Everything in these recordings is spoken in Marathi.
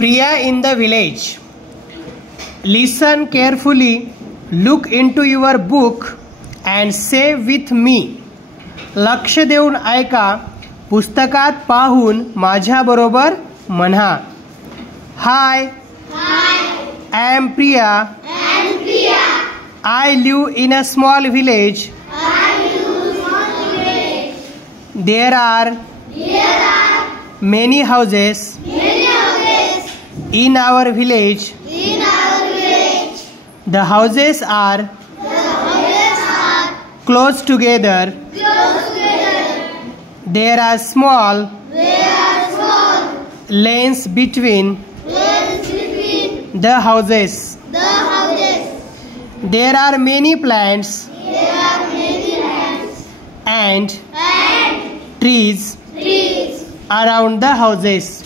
Priya in the village. Listen carefully, look into your book and say with me. लक्ष देऊन ऐका, पुस्तकात पाहून माझ्याबरोबर म्हणा. Hi, I am Priya. I live in a small village. There are many houses in our village. The houses are close together. There are small lanes between the houses. There are many plants and trees around the houses.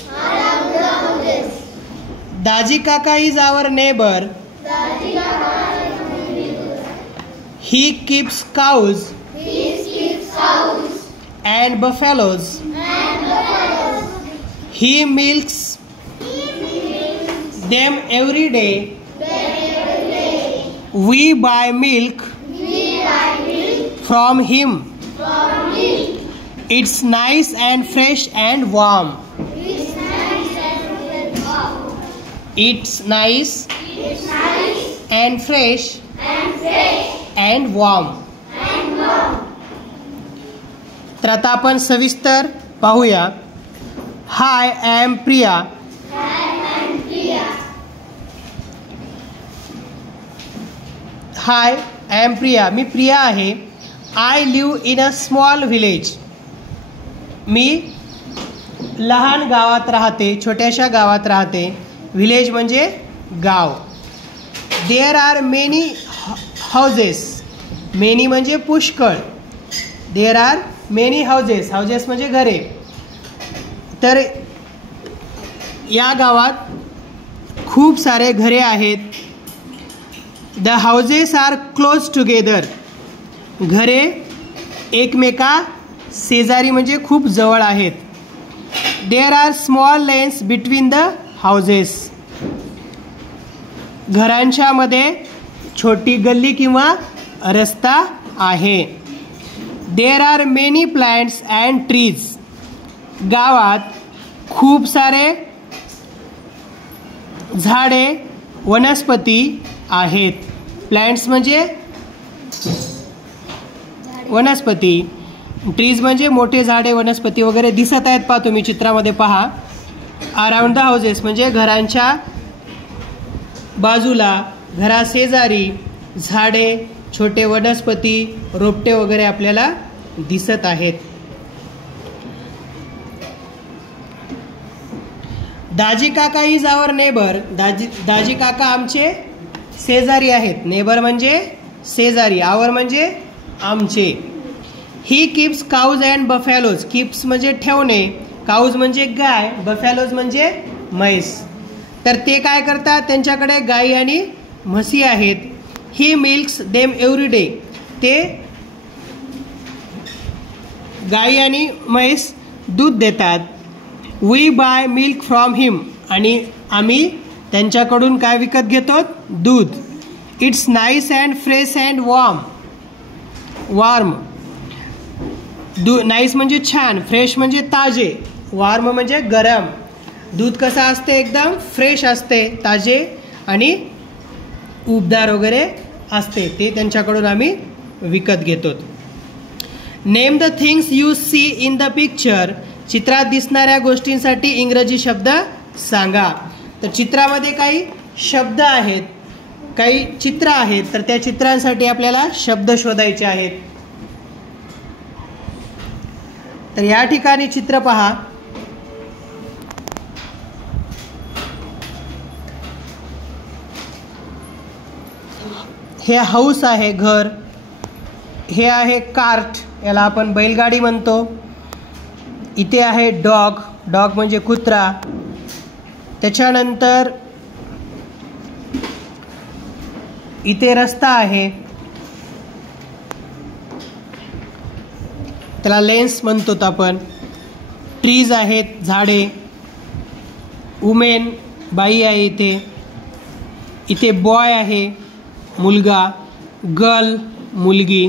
Daji Kaka is our neighbor. He keeps cows and buffaloes. He milks them every day. We buy milk from him. It's nice and fresh and warm. It's nice and fresh and warm. तर आता आपण सविस्तर पाहूया. Hi, I am Priya. Hi, I am Priya. मी प्रिया आहे. I live in a small village. मी लहान गावात राहते, छोट्याशा गावात राहते. विलेज म्हणजे गाव. There are many houses. Many म्हणजे पुष्कळ. There are many houses. Houses म्हणजे घरे. तर या गावात खूप सारे घरे आहेत. The houses are close together. घरे एकमेका शेजारी म्हणजे खूप जवळ आहेत. There are small lanes between the houses. घरांच्या मध्ये छोटी गल्ली किंवा रस्ता आहे. There are many plants and trees. गावात खूप सारे झाडे वनस्पती आहेत. प्लांट्स म्हणजे वनस्पती, ट्रीज म्हणजे मोठे झाडे वनस्पती वगैरे दिसत आहेत. पहा तुम्ही चित्रामध्ये पहा. अराउंड द हाऊसेस म्हणजे घरांच्या बाजूला, घराशेजारी झाडे, छोटे वनस्पती, रोपटे वगैरे आपल्याला दिसत आहेत. दाजी काका इज आवर नेबर. दाजी काका आमचे शेजारी आहेत. नेबर म्हणजे शेजारी, आवर म्हणजे आमचे. He keeps cows and buffaloes. Keeps म्हणजे ठेवणे, काऊज म्हणजे गाय, बफॅलोज म्हणजे म्हैस. तर ते काय करतात, त्यांच्याकडे गाई आणि म्हशी आहेत. ही मिल्क्स देम एव्हरी डे. ते गाई आणि म्हैस दूध देतात. वी बाय मिल्क फ्रॉम हिम. आणि आम्ही त्यांच्याकडून काय विकत घेतो, दूध. It's nice and fresh and warm. Nice म्हणजे छान, फ्रेश म्हणजे ताजे, वार्म म्हणजे गरम. दूध कसं असते, एकदम फ्रेश असते, ताजे आणि उबदार वगैरे असते. ते त्यांच्याकडून आम्ही विकत घेतो. Name the things you see in the picture. चित्रात दिसणाऱ्या गोष्टींसाठी इंग्रजी शब्द सांगा. तर चित्रामध्ये काही शब्द आहेत, काही चित्र आहेत. तर त्या चित्रांसाठी आपल्याला शब्द शोधायचे आहेत. तर या ठिकाणी चित्र पहा. हे हाऊस आहे, घर. हे आहे कार्ट, याला आपण बैलगाडी म्हणतो. इथे आहे डॉग. डॉग म्हणजे कुत्रा. त्याच्यानंतर इथे रस्ता आहे, त्याला लेन्स म्हणतो आपण. ट्रीज आहेत, झाडे. वुमेन बाई आहे इथे. इथे बॉय आहे मुलगा, गर्ल मुलगी.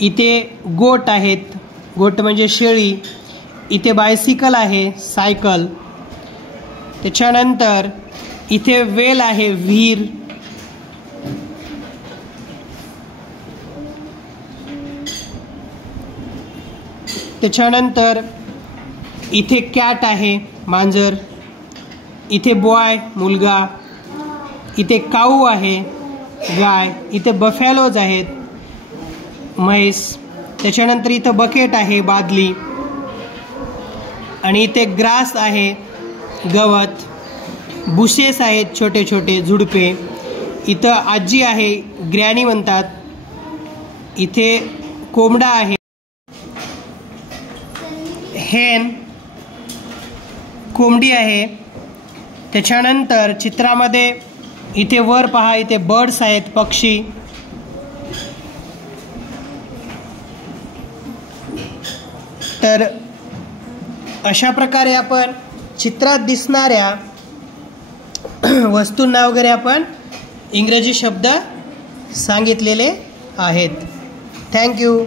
इथे गोट आहेत, गोट म्हणजे शेळी. इथे बायसिकल आहे सायकल. त्याच्यानंतर इथे वेल आहे विहीर. त्याच्यानंतर इथे कॅट आहे मांजर. इथे बॉय मुलगा. इथे काऊ आहे गाय. इथे बफॅलोज आहेत म्हैस. त्याच्यानंतर इथं बकेट आहे बादली. आणि इथे ग्रास आहे गवत. बुशेस आहेत छोटे छोटे झुडपे. इथं आजी आहे ग्रॅनी म्हणतात. इथे कोंबडा आहे हेन, कोंबडी आहे. त्याच्यानंतर चित्रामध्ये इथे वर पहा, इथे बर्ड्स आहेत पक्षी. तर अशा प्रकारे आपण चित्रात दिसणाऱ्या वस्तूंना वगैरे आपण इंग्रजी शब्द सांगितलेले आहेत. थँक्यू.